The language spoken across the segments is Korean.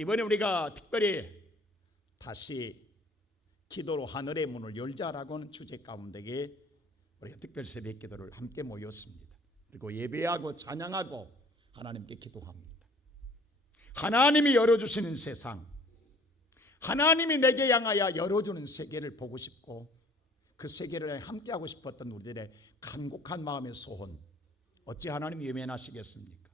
이번에 우리가 특별히 다시 기도로 하늘의 문을 열자라고 하는 주제 가운데에 우리가 특별 새벽 기도를 함께 모였습니다. 그리고 예배하고 찬양하고 하나님께 기도합니다. 하나님이 열어주시는 세상, 하나님이 내게 향하여 열어주는 세계를 보고 싶고 그 세계를 함께하고 싶었던 우리들의 간곡한 마음의 소원, 어찌 하나님이 외면하시겠습니까?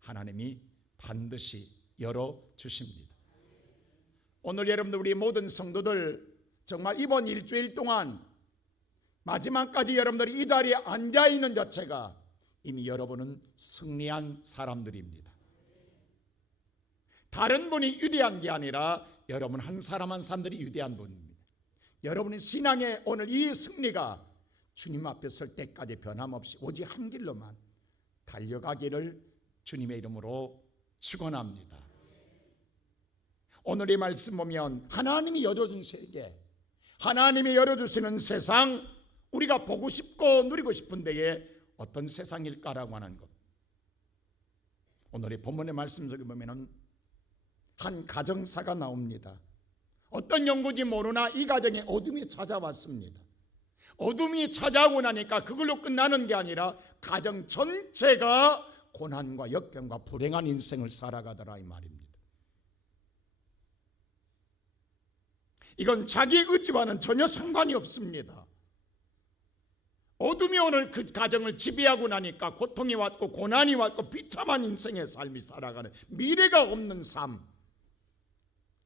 하나님이 반드시 열어주십니다. 오늘 여러분들, 우리 모든 성도들 정말 이번 일주일 동안 마지막까지 여러분들이 이 자리에 앉아있는 자체가 이미 여러분은 승리한 사람들입니다. 다른 분이 위대한 게 아니라 여러분 한 사람 한 사람들이 위대한 분입니다. 여러분의 신앙의 오늘 이 승리가 주님 앞에 설 때까지 변함없이 오직 한 길로만 달려가기를 주님의 이름으로 축원합니다. 오늘 이 말씀 보면 하나님이 열어준 세계, 하나님이 열어주시는 세상, 우리가 보고 싶고 누리고 싶은 데에 어떤 세상일까라고 하는 것. 오늘의 본문의 말씀 속에 보면 한 가정사가 나옵니다. 어떤 연구인지 모르나 이 가정에 어둠이 찾아왔습니다. 어둠이 찾아오고 나니까 그걸로 끝나는 게 아니라 가정 전체가 고난과 역경과 불행한 인생을 살아가더라 이 말입니다. 이건 자기의 의지와는 전혀 상관이 없습니다. 어둠이 오늘 그 가정을 지배하고 나니까 고통이 왔고 고난이 왔고 비참한 인생의 삶이 살아가는, 미래가 없는 삶,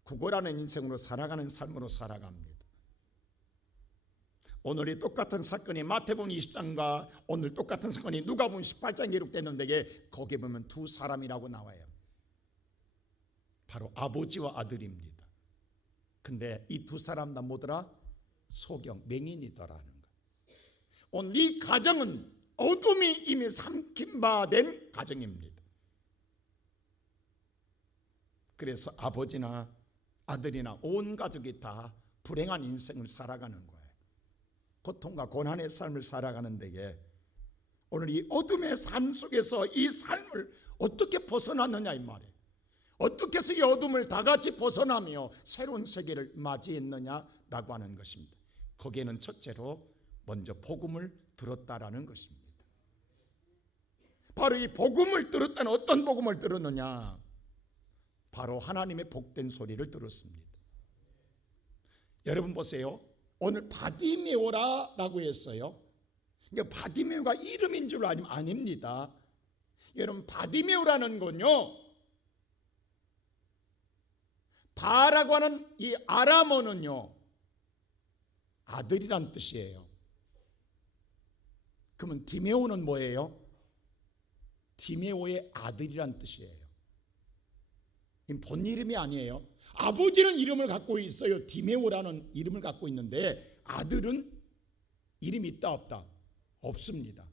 구걸하는 인생으로 살아가는 삶으로 살아갑니다. 오늘 이 똑같은 사건이 마태복음 20장과 오늘 똑같은 사건이 누가복음 18장에 기록되는데 거기에 보면 두 사람이라고 나와요. 바로 아버지와 아들입니다. 근데 이 두 사람 다 뭐더라? 소경, 맹인이더라는 거예요. 오늘 이 가정은 어둠이 이미 삼킨 바 된 가정입니다. 그래서 아버지나 아들이나 온 가족이 다 불행한 인생을 살아가는 거예요. 고통과 고난의 삶을 살아가는 데에 오늘 이 어둠의 삶 속에서 이 삶을 어떻게 벗어났느냐 이 말이에요. 어떻게 해서 이 어둠을 다 같이 벗어나며 새로운 세계를 맞이했느냐라고 하는 것입니다. 거기에는 첫째로 먼저 복음을 들었다라는 것입니다. 바로 이 복음을 들었다는, 어떤 복음을 들었느냐? 바로 하나님의 복된 소리를 들었습니다. 여러분 보세요. 오늘 바디메오라라고 했어요. 그러니까 바디메오가 이름인 줄 아니면 아닙니다. 여러분 바디메오라는 건요, 바라고 하는 이 아람어는요 아들이란 뜻이에요. 그러면 디메오는 뭐예요? 디메오의 아들이란 뜻이에요. 본 이름이 아니에요. 아버지는 이름을 갖고 있어요. 디메오라는 이름을 갖고 있는데 아들은 이름이 있다 없다? 없습니다.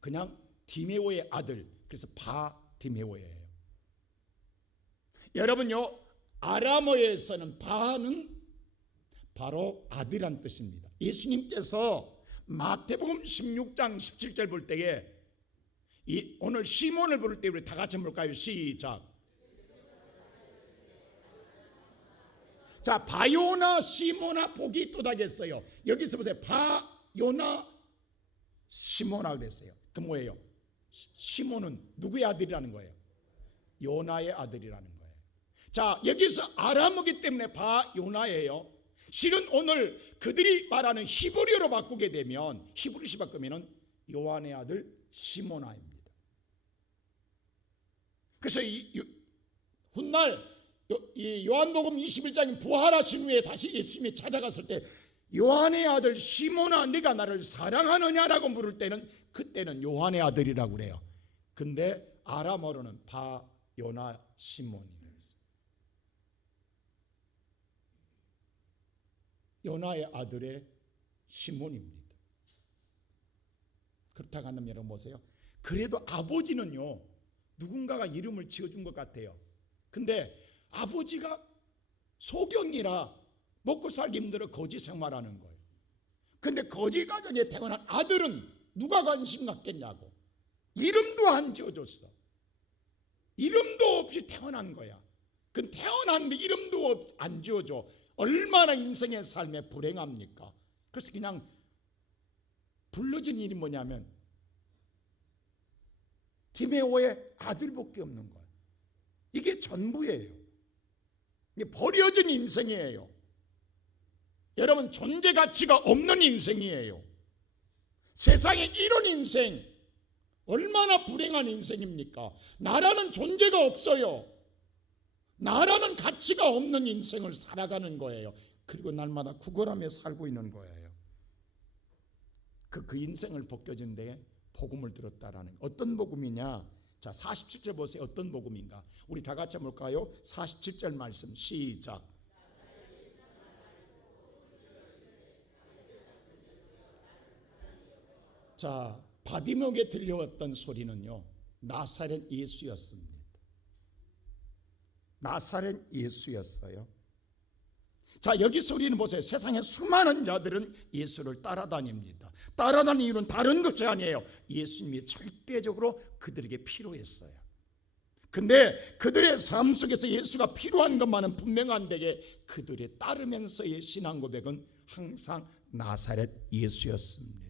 그냥 디메오의 아들, 그래서 바디메오예요. 여러분요, 아람어에서는 바는 바로 아들이란 뜻입니다. 예수님께서 마태복음 16장 17절 볼 때에 오늘 시몬을 부를 때 우리 다 같이 볼까요? 시작. 자, 바요나 시모나 복이 또다겠어요. 여기서 보세요. 바요나 시모나 그랬어요. 그 뭐예요? 시몬은 누구의 아들이라는 거예요? 요나의 아들이라는 거예요. 자, 여기서 아람어기 때문에 바요나예요. 실은 오늘 그들이 말하는 히브리어로 바꾸게 되면, 히브리시 바꾸면 요한의 아들 시모나입니다. 그래서 훗날 이 요한복음 21장인 부활하신 후에 다시 예수님이 찾아갔을 때 요한의 아들 시몬아, 네가 나를 사랑하느냐라고 물을 때는 그때는 요한의 아들이라고 그래요. 근데 아람어로는 바요나 시몬이라고 했어요. 요나의 아들의 시몬입니다. 그렇다고 한다면 여러분 보세요. 그래도 아버지는요 누군가가 이름을 지어준 것 같아요. 근데 아버지가 소경이라 먹고 살기 힘들어 거지 생활하는 거예요. 근데 거지 가정에 태어난 아들은 누가 관심 갖겠냐고 이름도 안 지어줬어. 이름도 없이 태어난 거야. 그 태어났는데 이름도 안 지어줘. 얼마나 인생의 삶에 불행합니까? 그래서 그냥 불러진 일이 뭐냐면 디메오의 아들밖에 없는 거예요. 이게 전부예요. 이게 버려진 인생이에요. 여러분, 존재 가치가 없는 인생이에요. 세상에 이런 인생 얼마나 불행한 인생입니까? 나라는 존재가 없어요. 나라는 가치가 없는 인생을 살아가는 거예요. 그리고 날마다 구걸하며 살고 있는 거예요. 그 인생을 벗겨진 데에 복음을 들었다라는, 어떤 복음이냐? 자, 47절 보세요. 어떤 복음인가? 우리 다 같이 한번 볼까요? 47절 말씀 시작. 자, 바디목에 들려왔던 소리는요, 나사렛 예수였습니다. 나사렛 예수였어요. 자, 여기 소리는 보세요. 세상에 수많은 자들은 예수를 따라다닙니다. 따라다니는 이유는 다른 것이 아니에요. 예수님이 절대적으로 그들에게 필요했어요. 근데 그들의 삶 속에서 예수가 필요한 것만은 분명한데 그들이 따르면서의 신앙 고백은 항상 나사렛 예수였습니다.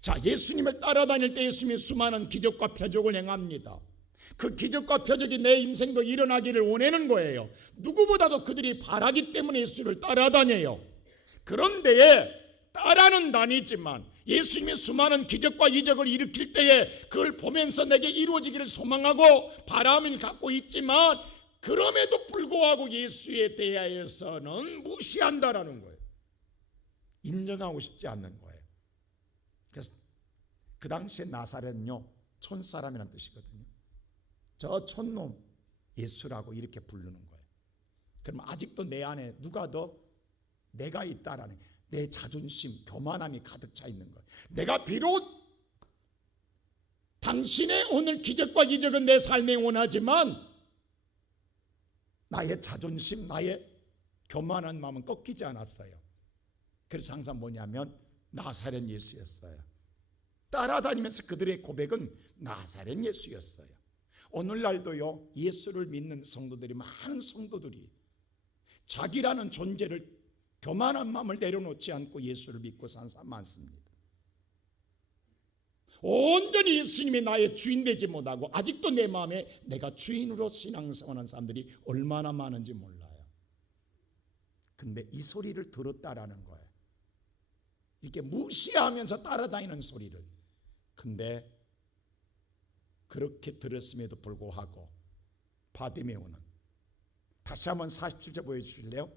자, 예수님을 따라다닐 때 예수님이 수많은 기적과 표적을 행합니다. 그 기적과 표적이 내 인생도 일어나기를 원하는 거예요. 누구보다도 그들이 바라기 때문에 예수를 따라다녀요. 그런데 따라는 다니지만 예수님이 수많은 기적과 이적을 일으킬 때에 그걸 보면서 내게 이루어지기를 소망하고 바람을 갖고 있지만 그럼에도 불구하고 예수에 대하여서는 무시한다라는 거예요. 인정하고 싶지 않는 거예요. 그래서 그 당시에 나사렛은요, 촌사람이라는 뜻이거든요. 저 촌놈 예수라고 이렇게 부르는 거예요. 그럼 아직도 내 안에 누가 더 내가 있다라는, 내 자존심, 교만함이 가득 차 있는 거예요. 내가 비록 당신의 오늘 기적과 이적은 내 삶에 원하지만 나의 자존심, 나의 교만한 마음은 꺾이지 않았어요. 그래서 항상 뭐냐면 나사렛 예수였어요. 따라다니면서 그들의 고백은 나사렛 예수였어요. 오늘날도요, 예수를 믿는 성도들이, 많은 성도들이 자기라는 존재를, 교만한 마음을 내려놓지 않고 예수를 믿고 산 사람 많습니다. 온전히 예수님이 나의 주인 되지 못하고 아직도 내 마음에 내가 주인으로 신앙생활하는 사람들이 얼마나 많은지 몰라요. 근데 이 소리를 들었다라는 거예요. 이렇게 무시하면서 따라다니는 소리를. 근데 그렇게 들었음에도 불구하고 바디메오는, 다시 한번 47절 보여주실래요?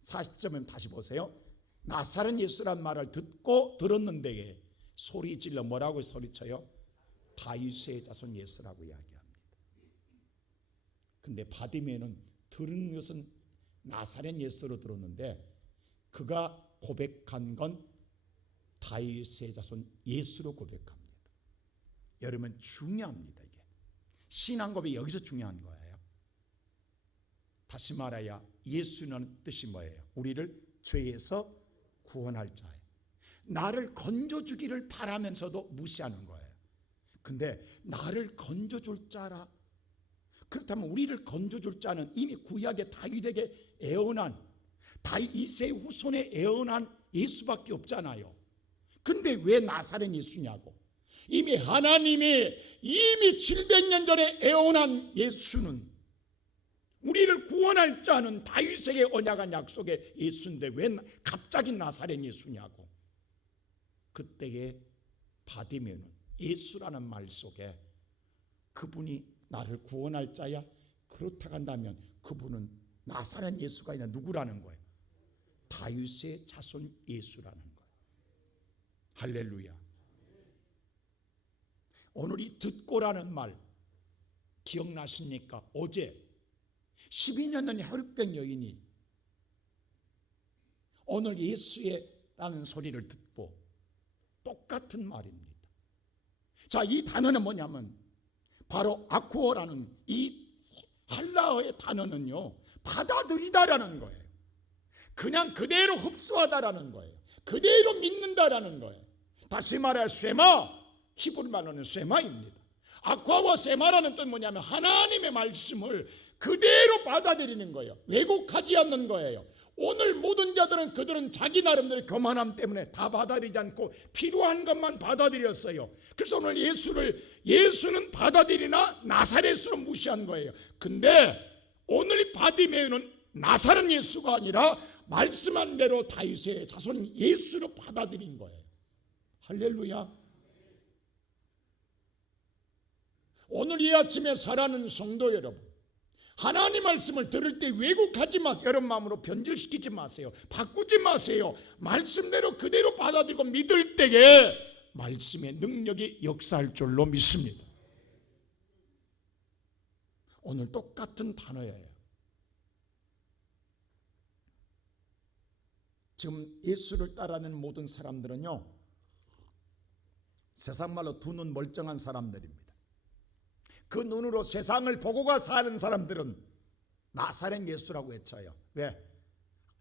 40절은 다시 보세요. 나사렛 예수란 말을 듣고 들었는데 소리 질러 뭐라고 소리쳐요? 다윗의 자손 예수라고 이야기합니다. 근데 바디메오는 들은 것은 나사렛 예수로 들었는데 그가 고백한 건 다윗의 자손 예수로 고백합니다. 여러분, 중요합니다. 이게 신앙 고백이 여기서 중요한 거예요. 다시 말하여 예수는 뜻이 뭐예요? 우리를 죄에서 구원할 자예요. 나를 건져주기를 바라면서도 무시하는 거예요. 근데 나를 건져줄 자라, 그렇다면 우리를 건져줄 자는 이미 구약의 다윗에게 애원한, 다윗 2세의 후손에 애원한 예수밖에 없잖아요. 근데 왜 나사렛 예수냐고. 이미 하나님이 이미 700년 전에 애원한 예수는, 우리를 구원할 자는 다윗에게 언약한 약속의 예수인데 왜 갑자기 나사렛 예수냐고. 그때의 바디메오는 예수라는 말 속에 그분이 나를 구원할 자야? 그렇다 한다면 그분은 나사렛 예수가 아니라 누구라는 거예요? 다윗의 자손 예수라는 거예요. 할렐루야. 오늘 이 듣고라는 말 기억나십니까? 어제 12년 된 혈육병 여인이 오늘 예수라는 소리를 듣고 똑같은 말입니다. 자, 이 단어는 뭐냐면 바로 아쿠오라는 이 헬라어의 단어는요, 받아들이다라는 거예요. 그냥 그대로 흡수하다라는 거예요. 그대로 믿는다라는 거예요. 다시 말해 쇠마, 히브리 말로는 쇠마입니다. 아쿠아와 세마라는 뜻 뭐냐면 하나님의 말씀을 그대로 받아들이는 거예요. 왜곡하지 않는 거예요. 오늘 모든 자들은 그들은 자기 나름대로 교만함 때문에 다 받아들이지 않고 필요한 것만 받아들였어요. 그래서 오늘 예수는 받아들이나 나사렛으로 무시한 거예요. 근데 오늘 바디메오는 나사렛 예수가 아니라 말씀한 대로 다윗의 자손 예수로 받아들인 거예요. 할렐루야. 오늘 이 아침에 살아가는 성도 여러분, 하나님 말씀을 들을 때 왜곡하지 마세요. 여러분 마음으로 변질시키지 마세요. 바꾸지 마세요. 말씀대로 그대로 받아들이고 믿을 때에 말씀의 능력이 역사할 줄로 믿습니다. 오늘 똑같은 단어예요. 지금 예수를 따르는 모든 사람들은요, 세상 말로 두 눈 멀쩡한 사람들입니다. 그 눈으로 세상을 보고가 사는 사람들은 나사렛 예수라고 외쳐요. 왜?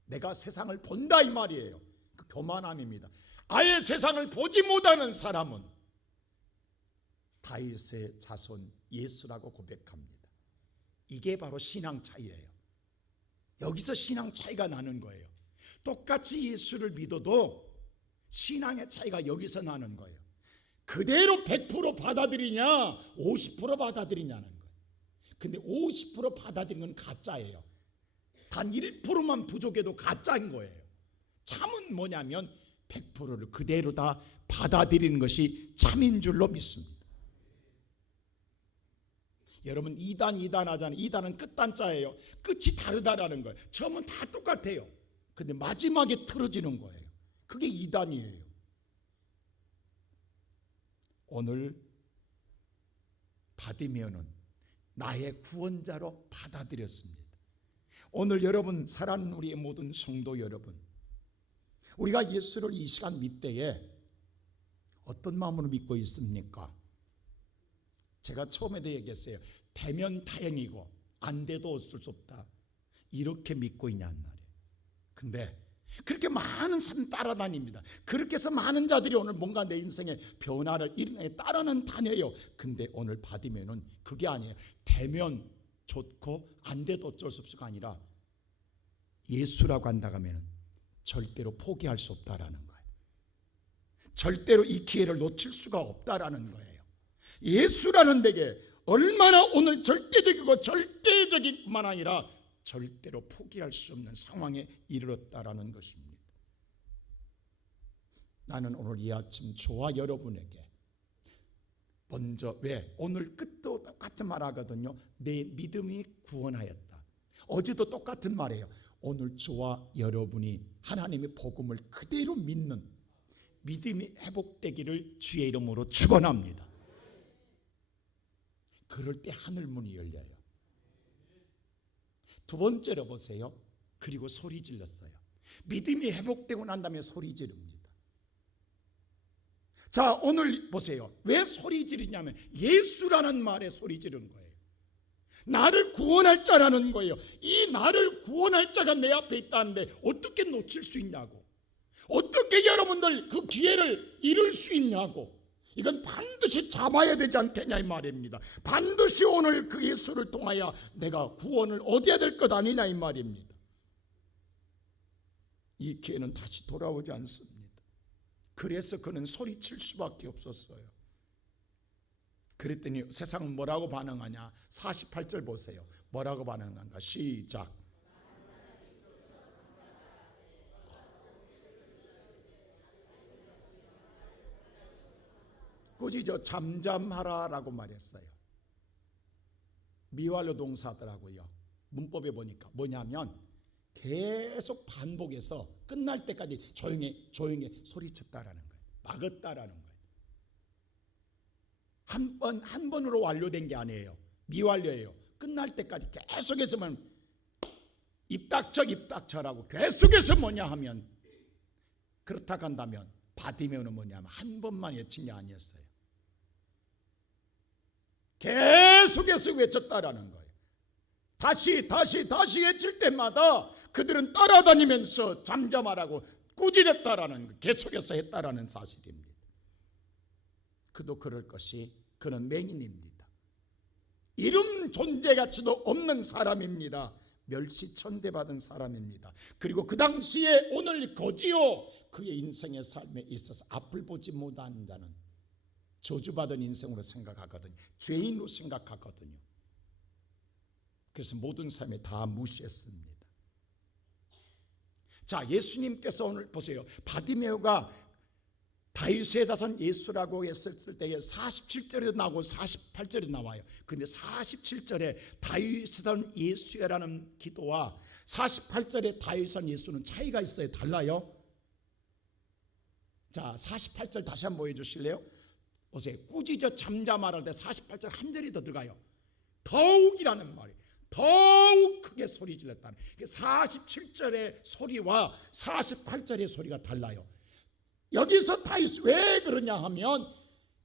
내가 세상을 본다 이 말이에요. 그 교만함입니다. 아예 세상을 보지 못하는 사람은 다윗의 자손 예수라고 고백합니다. 이게 바로 신앙 차이예요. 여기서 신앙 차이가 나는 거예요. 똑같이 예수를 믿어도 신앙의 차이가 여기서 나는 거예요. 그대로 100% 받아들이냐 50% 받아들이냐는 거예요. 근데 50% 받아들이는 건 가짜예요. 단 1%만 부족해도 가짜인 거예요. 참은 뭐냐면 100%를 그대로 다 받아들이는 것이 참인 줄로 믿습니다. 여러분 2단 하잖아요. 2단은 끝단자예요. 끝이 다르다라는 거예요. 처음은 다 똑같아요. 근데 마지막에 틀어지는 거예요. 그게 2단이에요. 오늘 바디메오는 나의 구원자로 받아들였습니다. 오늘 여러분 사랑하는 우리의 모든 성도 여러분, 우리가 예수를 이 시간 믿때에 어떤 마음으로 믿고 있습니까? 제가 처음에도 얘기했어요. 되면 다행이고 안 돼도 어쩔 수 없다, 이렇게 믿고 있냐는 말이에요. 근데 그렇게 많은 사람 따라다닙니다. 그렇게 해서 많은 자들이 오늘 뭔가 내 인생에 변화를 일어나게 따라는 다녀요. 근데 오늘 바디메오는 그게 아니에요. 되면 좋고 안 돼도 어쩔 수 없어가 아니라 예수라고 한다고 하면 절대로 포기할 수 없다라는 거예요. 절대로 이 기회를 놓칠 수가 없다라는 거예요. 예수라는 데게 얼마나 오늘 절대적이고 절대적인 뿐만 아니라 절대로 포기할 수 없는 상황에 이르렀다라는 것입니다. 나는 오늘 이 아침 저와 여러분에게 먼저, 왜? 오늘 끝도 똑같은 말 하거든요. 내 믿음이 구원하였다. 어제도 똑같은 말이에요. 오늘 저와 여러분이 하나님의 복음을 그대로 믿는 믿음이 회복되기를 주의 이름으로 축원합니다. 그럴 때 하늘 문이 열려요. 두 번째로 보세요. 그리고 소리 질렀어요. 믿음이 회복되고 난 다음에 소리 지릅니다. 자, 오늘 보세요. 왜 소리 지르냐면 예수라는 말에 소리 지르는 거예요. 나를 구원할 자라는 거예요. 이 나를 구원할 자가 내 앞에 있다는데 어떻게 놓칠 수 있냐고, 어떻게 여러분들 그 기회를 잃을 수 있냐고, 이건 반드시 잡아야 되지 않겠냐 이 말입니다. 반드시 오늘 그 예수를 통하여 내가 구원을 얻어야 될 것 아니냐 이 말입니다. 이 기회는 다시 돌아오지 않습니다. 그래서 그는 소리칠 수밖에 없었어요. 그랬더니 세상은 뭐라고 반응하냐? 48절 보세요. 뭐라고 반응한가? 시작. 굳이 잠잠하라라고 말했어요. 미완료 동사더라고요. 문법에 보니까 뭐냐면 계속 반복해서 끝날 때까지 조용히 소리쳤다라는 거예요. 막았다라는 거예요. 한 번으로 완료된 게 아니에요. 미완료예요. 끝날 때까지 계속해서만 입 닥쳐라고 계속해서 뭐냐 하면, 그렇다고 한다면 바디메오는 뭐냐면 한 번만 외친 게 아니었어요. 계속해서 외쳤다라는 거예요. 다시 외칠 때마다 그들은 따라다니면서 잠잠하라고 꾸짖었다라는 거, 계속해서 했다라는 사실입니다. 그도 그럴 것이 그는 맹인입니다. 이름 존재 가치도 없는 사람입니다. 멸시천대받은 사람입니다. 그리고 그 당시에 오늘 거지요 그의 인생의 삶에 있어서 앞을 보지 못하는 자는 저주받은 인생으로 생각하거든요. 죄인으로 생각하거든요. 그래서 모든 삶에 다 무시했습니다. 자, 예수님께서 오늘 보세요. 바디메오가 다윗의 자손 예수라고 했을 때에 47절에도 나오고 48절에도 나와요. 근데 47절에 다윗의 자손 예수라는 기도와 48절에 다윗의 자손 예수는 차이가 있어요. 달라요. 자, 48절 다시 한번 보여주실래요? 보세요. 꾸짖어 잠잠하라 할 때 48절 한 절이 더 들어가요. 더욱이라는 말이 더욱 크게 소리 질렀다는. 47절의 소리와 48절의 소리가 달라요. 여기서 다윗 왜 그러냐 하면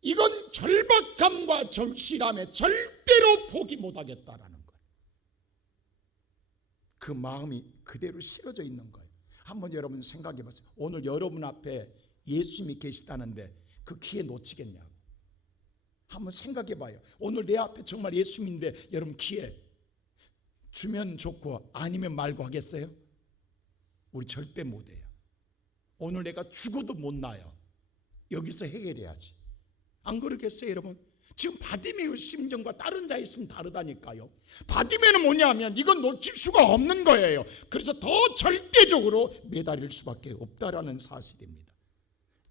이건 절박함과 절실함에 절대로 포기 못하겠다라는 거예요. 그 마음이 그대로 실어져 있는 거예요. 한번 여러분 생각해 보세요. 오늘 여러분 앞에 예수님이 계시다는데 그 기회 놓치겠냐고. 한번 생각해 봐요. 오늘 내 앞에 정말 예수님인데 여러분 기회 주면 좋고 아니면 말고 하겠어요? 우리 절대 못해요. 오늘 내가 죽어도 못 나요. 여기서 해결해야지. 안 그러겠어요 여러분? 지금 바디메오 심정과 다른 자의 심은 다르다니까요. 바디메오는 뭐냐면 이건 놓칠 수가 없는 거예요. 그래서 더 절대적으로 매달릴 수밖에 없다라는 사실입니다.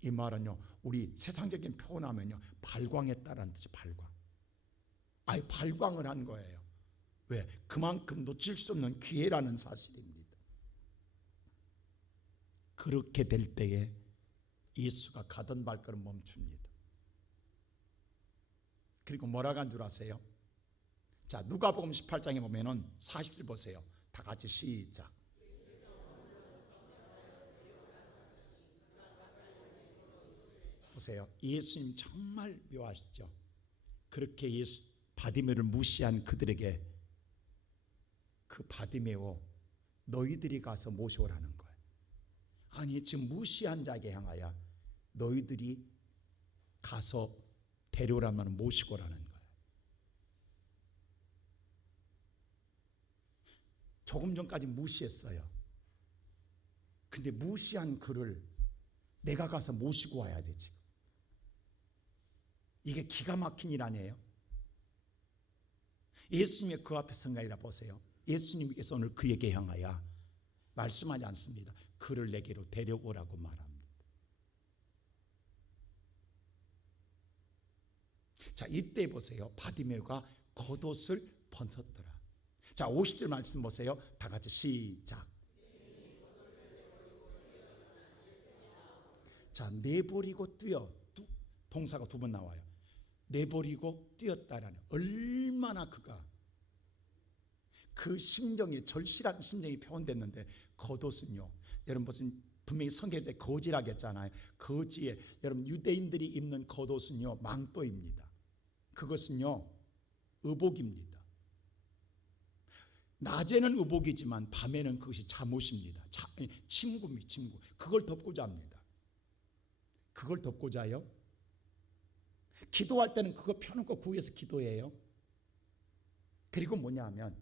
이 말은요 우리 세상적인 표현하면요 발광했다라는 뜻이 발광. 아예 발광을 한 거예요. 왜? 그만큼 놓칠 수 없는 기회라는 사실입니다. 그렇게 될 때에 예수가 가던 발걸음 멈춥니다. 그리고 뭐라고 한 줄 아세요? 자, 누가복음 18장에 보면은 40절 보세요. 다 같이 시작. 보세요. 예수님 정말 묘하시죠. 그렇게 바디메오를 무시한 그들에게 그 바디메오 너희들이 가서 모셔오라는 거예요. 아니 지금 무시한 자에게 향하여 너희들이 가서 데려오라면 모시고 오라는 거예요. 조금 전까지 무시했어요. 근데 무시한 그를 내가 가서 모시고 와야 되지. 이게 기가 막힌 일 아니에요? 예수님의 그 앞에 생각이라 보세요. 예수님께서 오늘 그에게 향하여 말씀하지 않습니다. 그를 내게로 데려오라고 말합니다. 자, 이때 보세요. 바디메오가 겉옷을 벗었더라. 자, 50절 말씀 보세요. 다 같이 시작. 자, 내버리고 뛰어. 동사가 두 번 나와요. 내버리고 뛰었다라는. 얼마나 그가 그 심정이 절실한 심정이 표현됐는데 겉옷은요. 여러분 무슨 분명히 성경에 거지라고 했잖아요. 거지에 여러분 유대인들이 입는 겉옷은요 망토입니다. 그것은요 의복입니다. 낮에는 의복이지만 밤에는 그것이 잠옷입니다. 침구입니다. 침구. 그걸 덮고자 합니다. 그걸 덮고자요. 기도할 때는 그거 펴놓고 구해서 기도해요. 그리고 뭐냐 하면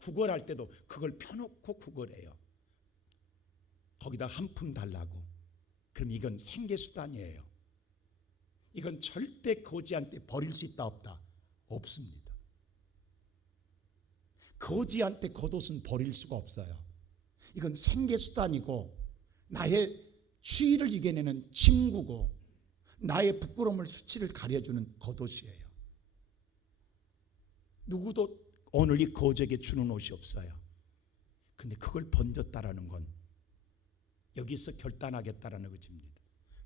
구걸할 때도 그걸 펴놓고 구걸해요. 거기다 한 푼 달라고. 그럼 이건 생계수단이에요. 이건 절대 거지한테 버릴 수 있다 없다? 없습니다. 거지한테 겉옷은 버릴 수가 없어요. 이건 생계수단이고 나의 추위를 이겨내는 침구고 나의 부끄러움을 수치를 가려주는 겉옷이에요. 누구도 오늘 이 거지에게 주는 옷이 없어요. 근데 그걸 번졌다라는 건 여기서 결단하겠다라는 것입니다.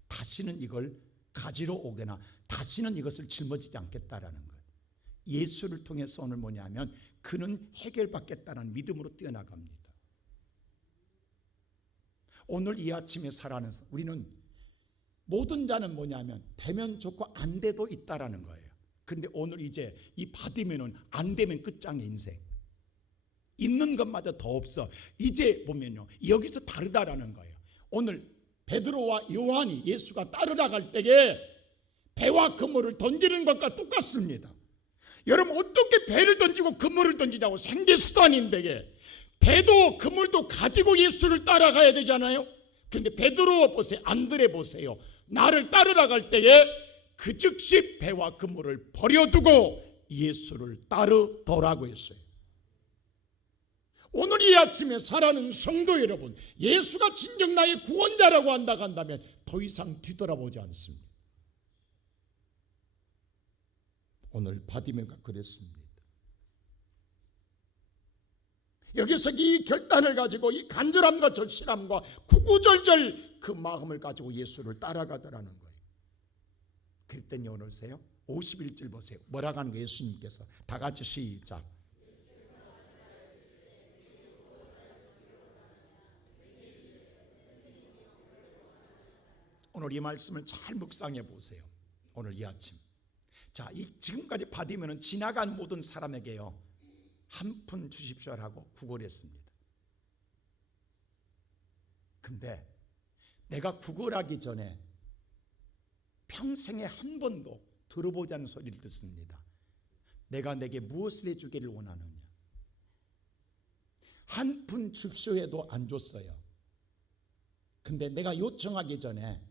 다시는 이걸 가지러 오거나 다시는 이것을 짊어지지 않겠다라는 거예요. 예수를 통해서 오늘 뭐냐면 그는 해결받겠다는 믿음으로 뛰어나갑니다. 오늘 이 아침에 살아가는 우리는 모든 자는 뭐냐면 되면 좋고 안 돼도 있다라는 거예요. 그런데 오늘 이제 이 바디메오는 안 되면 끝장의 인생. 있는 것마저 더 없어. 이제 보면요 여기서 다르다라는 거예요. 오늘 베드로와 요한이 예수가 따르러 갈 때에 배와 그물을 던지는 것과 똑같습니다. 여러분, 어떻게 배를 던지고 그물을 던지냐고. 생계수단인데 배도 그물도 가지고 예수를 따라가야 되잖아요. 그런데 베드로 보세요, 안드레 보세요. 나를 따르러 갈 때에 그 즉시 배와 그물을 버려두고 예수를 따르더라고 했어요. 오늘 이 아침에 살아가는 성도 여러분, 예수가 진정 나의 구원자라고 한다면 더 이상 뒤돌아보지 않습니다. 오늘 바디메가 그랬습니다. 여기서 이 결단을 가지고 이 간절함과 절실함과 구구절절 그 마음을 가지고 예수를 따라가더라는 거예요. 그랬더니 오늘세요 51절 보세요. 뭐라고 하는 거예요? 예수님께서 다 같이 시작. 오늘 이 말씀을 잘 묵상해 보세요. 오늘 이 아침. 자, 지금까지 받으면 지나간 모든 사람에게요, 한 푼 주십시오라고 구걸했습니다. 근데 내가 구걸하기 전에 평생에 한 번도 들어보지 않은 소리를 듣습니다. 내가 내게 무엇을 해주기를 원하느냐. 한 푼 줍쇼해도 안 줬어요. 근데 내가 요청하기 전에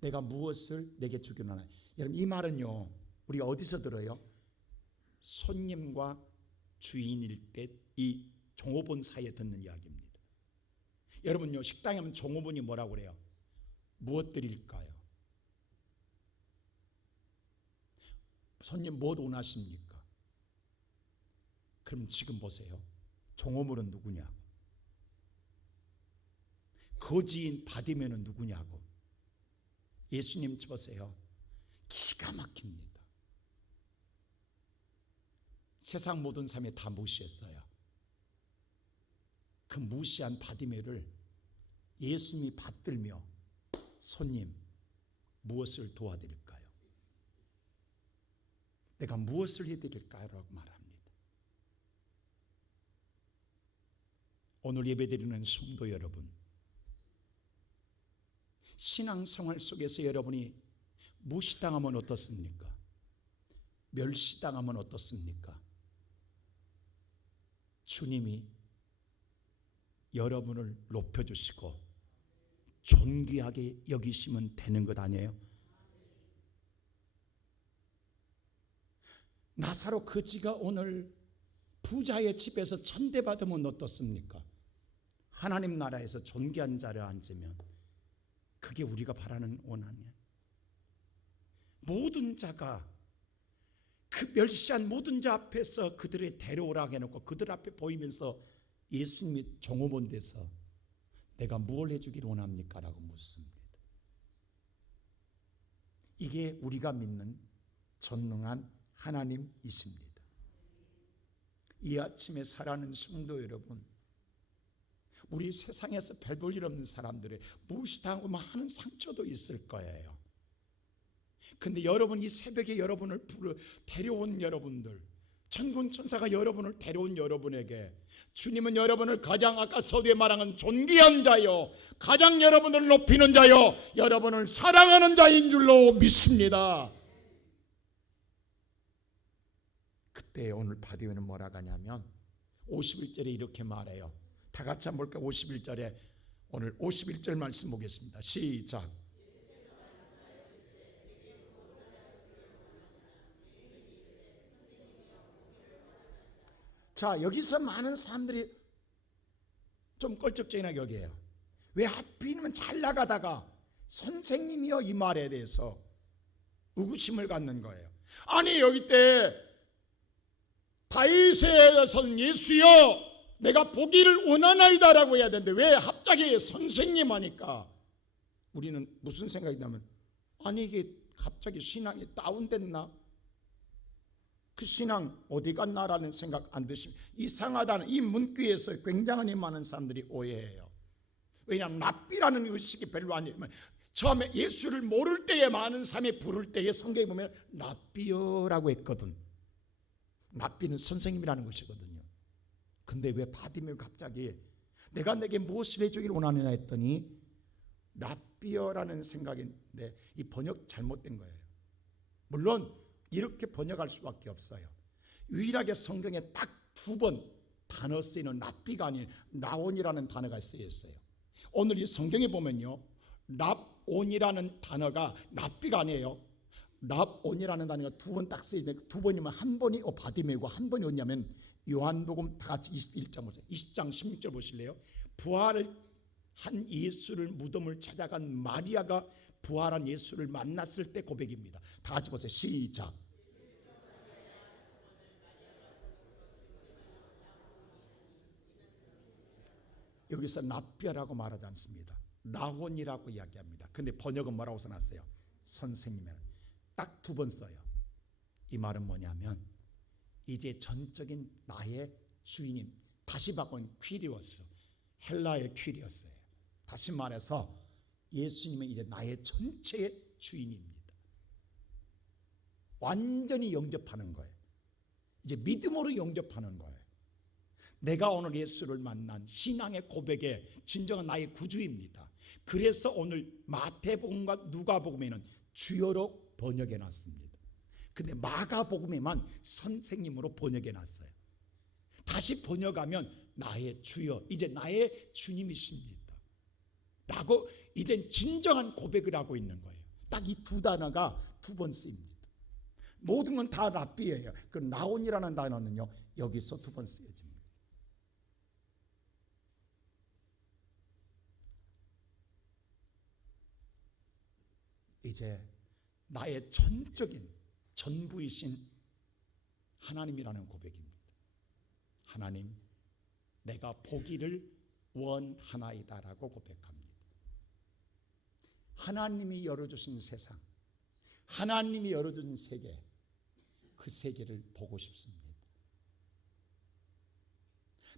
내가 무엇을 내게 주기를 원하느냐. 여러분, 이 말은요, 우리가 어디서 들어요? 손님과 주인일 때 이 종업원 사이에 듣는 이야기입니다. 여러분요, 식당에 하면 종업원이 뭐라고 그래요? 무엇 드릴까요? 손님 무엇 원하십니까? 그럼 지금 보세요. 종업원은 누구냐고, 거지인 바디메는 누구냐고. 예수님 보세요. 기가 막힙니다. 세상 모든 삶에 다 무시했어요. 그 무시한 바디메를 예수님이 받들며 손님 무엇을 도와드릴까요? 내가 무엇을 해드릴까요? 라고 말합니다. 오늘 예배드리는 성도 여러분, 신앙생활 속에서 여러분이 무시당하면 어떻습니까? 멸시당하면 어떻습니까? 주님이 여러분을 높여주시고 존귀하게 여기시면 되는 것 아니에요? 나사로 거지가 오늘 부자의 집에서 천대받으면 어떻습니까? 하나님 나라에서 존귀한 자리에 앉으면 그게 우리가 바라는 원함이에요. 모든 자가 그 멸시한 모든 자 앞에서 그들을 데려오라고 해놓고 그들 앞에 보이면서 예수님이 종업원 돼서 내가 무엇을 해주기를 원합니까? 라고 묻습니다. 이게 우리가 믿는 전능한 하나님이십니다. 이 아침에 살아가는 성도 여러분, 우리 세상에서 별 볼 일 없는 사람들의 무시당하고 하는 상처도 있을 거예요. 근데 여러분, 이 새벽에 여러분을 데려온 여러분들, 천군 천사가 여러분을 데려온 여러분에게 주님은 여러분을 가장, 아까 서두에 말한 존귀한 자요, 가장 여러분을 높이는 자요, 여러분을 사랑하는 자인 줄로 믿습니다. 그때 오늘 바디웨는 뭐라고 하냐면 51절에 이렇게 말해요. 다 같이 한번 볼까요? 51절에 오늘 51절 말씀 보겠습니다. 시작. 자, 여기서 많은 사람들이 좀 껄쩍쟁이하게 여기에요. 왜 하필이면 잘 나가다가 선생님이요 이 말에 대해서 의구심을 갖는 거예요. 아니, 여기 때 다윗의 선 예수여 내가 보기를 원하나이다라고 해야 되는데 왜 갑자기 선생님 하니까 우리는 무슨 생각이 나면, 아니 이게 갑자기 신앙이 다운됐나? 그 신앙 어디 갔나라는 생각 안 드시면 이상하다는 이 문구에서 굉장히 많은 사람들이 오해해요. 왜냐하면 랍비라는 의식이 별로 아니면 처음에 예수를 모를 때에 많은 사람이 부를 때에 성경에 보면 랍비여라고 했거든. 랍비는 선생님이라는 것이거든요. 근데 왜 바디메가 갑자기 내가 내게 무엇을 해주기를 원하느냐 했더니 납비어라는 생각인데 이 번역 잘못된 거예요. 물론 이렇게 번역할 수밖에 없어요. 유일하게 성경에 딱 2번 단어 쓰이는 납비가 아닌 나온이라는 단어가 쓰여 있어요. 오늘 이 성경에 보면요, 납온이라는 단어가 납비가 아니에요. 납온이라는 단어가 2번 딱 쓰여 있는데 2번이면 한 번이 바디메고 한 번이 어디냐면 요한복음 다 같이 21장 보세요. 20장 16절 보실래요? 부활을 한 예수를 무덤을 찾아간 마리아가 부활한 예수를 만났을 때 고백입니다. 다 같이 보세요. 시작. 여기서 납비라고 말하지 않습니다. 라혼이라고 이야기합니다. 근데 번역은 뭐라고 써놨어요? 선생님은 딱 2번 써요. 이 말은 뭐냐면 이제 전적인 나의 주인인, 다시 바꾸면 퀴리오스, 헬라의 퀴리오스예요. 다시 말해서 예수님은 이제 나의 전체의 주인입니다. 완전히 영접하는 거예요. 이제 믿음으로 영접하는 거예요. 내가 오늘 예수를 만난 신앙의 고백의 진정한 나의 구주입니다. 그래서 오늘 마태복음과 누가복음에는 주여로 번역해 놨습니다. 근데 마가복음에만 선생님으로 번역해 놨어요. 다시 번역하면 나의 주여, 이제 나의 주님이십니다 라고 이제 진정한 고백을 하고 있는 거예요. 딱 이 2 단어가 2번 쓰입니다. 모든 건 다 랍비예요. 그 나온이라는 단어는요, 여기서 2번 쓰여집니다. 이제 나의 전적인 전부이신 하나님이라는 고백입니다. 하나님, 내가 보기를 원하나이다라고 고백합니다. 하나님이 열어주신 세상, 하나님이 열어주신 세계, 그 세계를 보고 싶습니다.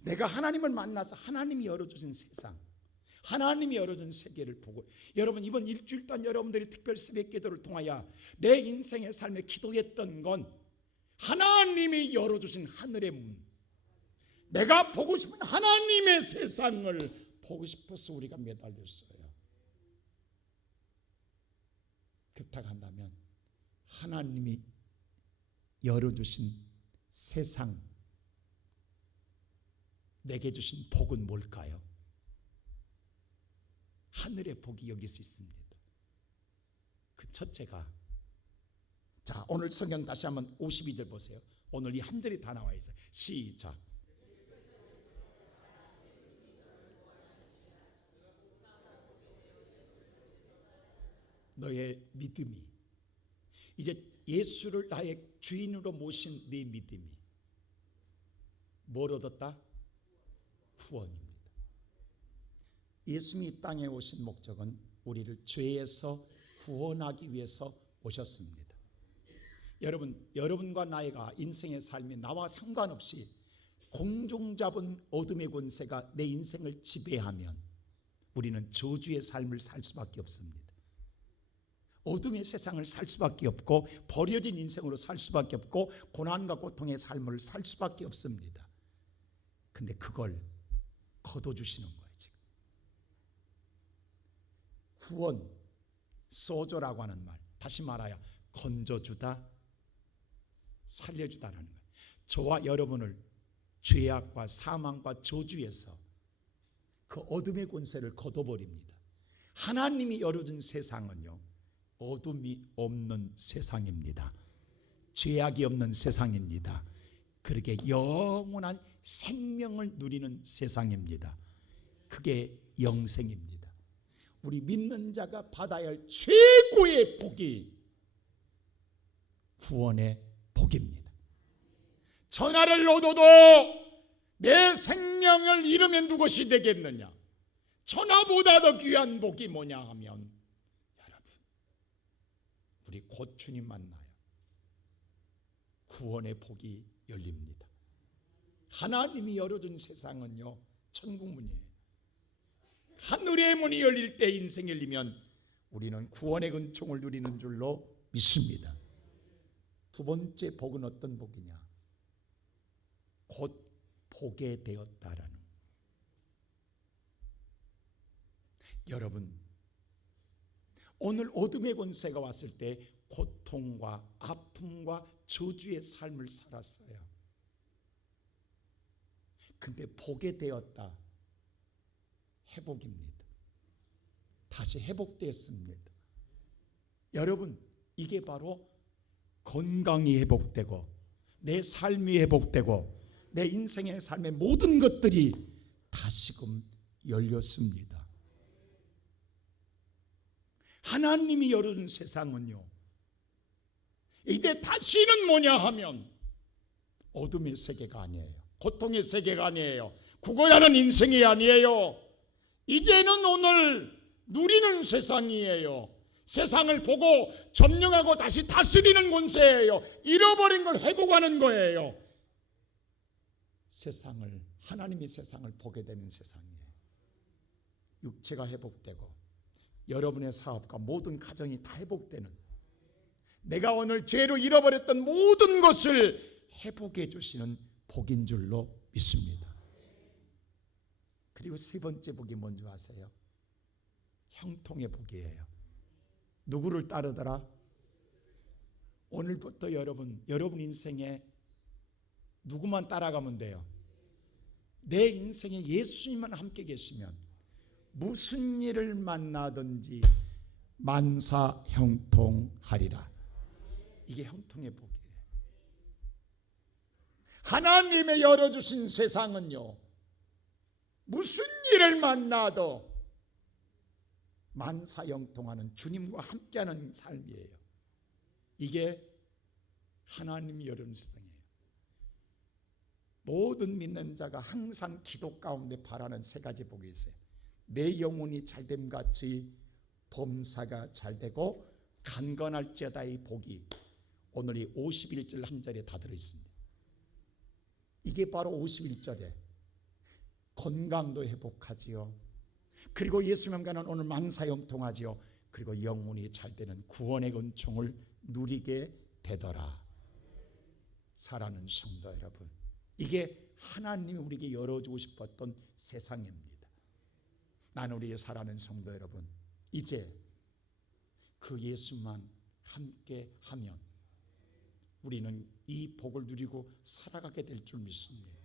내가 하나님을 만나서 하나님이 열어주신 세상, 하나님이 열어준 세계를 보고, 여러분 이번 일주일 동안 여러분들이 특별 새벽 기도를 통하여 내 인생의 삶에 기도했던 건 하나님이 열어주신 하늘의 문, 내가 보고 싶은 하나님의 세상을 보고 싶어서 우리가 매달렸어요. 그렇다고 한다면 하나님이 열어주신 세상, 내게 주신 복은 뭘까요? 하늘의 복이 여기서 있습니다. 그 첫째가, 자 오늘 성경 다시 한번 52절 보세요. 오늘 이 한 절이 다 나와 있어요. 시작. 너의 믿음이, 이제 예수를 나의 주인으로 모신 네 믿음이 뭘 얻었다? 구원입니다. 예수님이 이 땅에 오신 목적은 우리를 죄에서 구원하기 위해서 오셨습니다. 여러분과 나이가 인생의 삶이 나와 상관없이 공중 잡은 어둠의 권세가 내 인생을 지배하면 우리는 저주의 삶을 살 수밖에 없습니다. 어둠의 세상을 살 수밖에 없고 버려진 인생으로 살 수밖에 없고 고난과 고통의 삶을 살 수밖에 없습니다. 근데 그걸 거둬주시는 거예요. 지금 구원, 소조라고 하는 말, 다시 말하여 건져주다, 살려주다라는 거예요. 저와 여러분을 죄악과 사망과 저주에서 그 어둠의 권세를 거둬버립니다. 하나님이 열어준 세상은요, 어둠이 없는 세상입니다. 죄악이 없는 세상입니다. 그렇게 영원한 생명을 누리는 세상입니다. 그게 영생입니다. 우리 믿는 자가 받아야 할 최고의 복이 구원의 복입니다. 천하를 얻어도 내 생명을 잃으면 누구시 되겠느냐? 천하보다 더 귀한 복이 뭐냐 하면, 여러분, 우리 곧 주님 만나요. 구원의 복이 열립니다. 하나님이 열어준 세상은요, 천국문이에요. 하늘의 문이 열릴 때 인생이 열리면 우리는 구원의 은총을 누리는 줄로 믿습니다. 두 번째 복은 어떤 복이냐? 곧 보게 되었다라는. 여러분, 오늘 어둠의 권세가 왔을 때 고통과 아픔과 저주의 삶을 살았어요. 근데 보게 되었다. 회복입니다. 다시 회복되었습니다. 여러분, 이게 바로 건강이 회복되고 내 삶이 회복되고 내 인생의 삶의 모든 것들이 다시금 열렸습니다. 하나님이 열어준 세상은요, 이제 다시는 뭐냐 하면 어둠의 세계가 아니에요. 고통의 세계가 아니에요. 구걸하는 인생이 아니에요. 이제는 오늘 누리는 세상이에요. 세상을 보고 점령하고 다시 다스리는 권세예요. 잃어버린 걸 회복하는 거예요. 세상을, 하나님이 세상을 보게 되는 세상이에요. 육체가 회복되고 여러분의 사업과 모든 가정이 다 회복되는, 내가 오늘 죄로 잃어버렸던 모든 것을 회복해 주시는 복인 줄로 믿습니다. 그리고 세 번째 복이 뭔지 아세요? 형통의 복이에요. 누구를 따르더라? 오늘부터 여러분 인생에 누구만 따라가면 돼요? 내 인생에 예수님만 함께 계시면 무슨 일을 만나든지 만사 형통하리라. 이게 형통의 복이에요. 하나님의 열어주신 세상은요, 무슨 일을 만나도 만사형통하는 주님과 함께하는 삶이에요. 이게 하나님이 열어준 세상이에요. 모든 믿는 자가 항상 기도 가운데 바라는 세 가지 복이 있어요. 내 영혼이 잘됨 같이 범사가 잘되고 강건할지어다. 이 복이 오늘 이 51절 한 절에 다 들어있습니다. 이게 바로 51절에 건강도 회복하지요. 그리고 예수님과는 오늘 만사형통하지요. 그리고 영혼이 잘되는 구원의 은총을 누리게 되더라. 사랑하는 성도 여러분, 이게 하나님이 우리에게 열어주고 싶었던 세상입니다. 나는 우리의 사랑하는 성도 여러분, 이제 그 예수만 함께 하면 우리는 이 복을 누리고 살아가게 될 줄 믿습니다.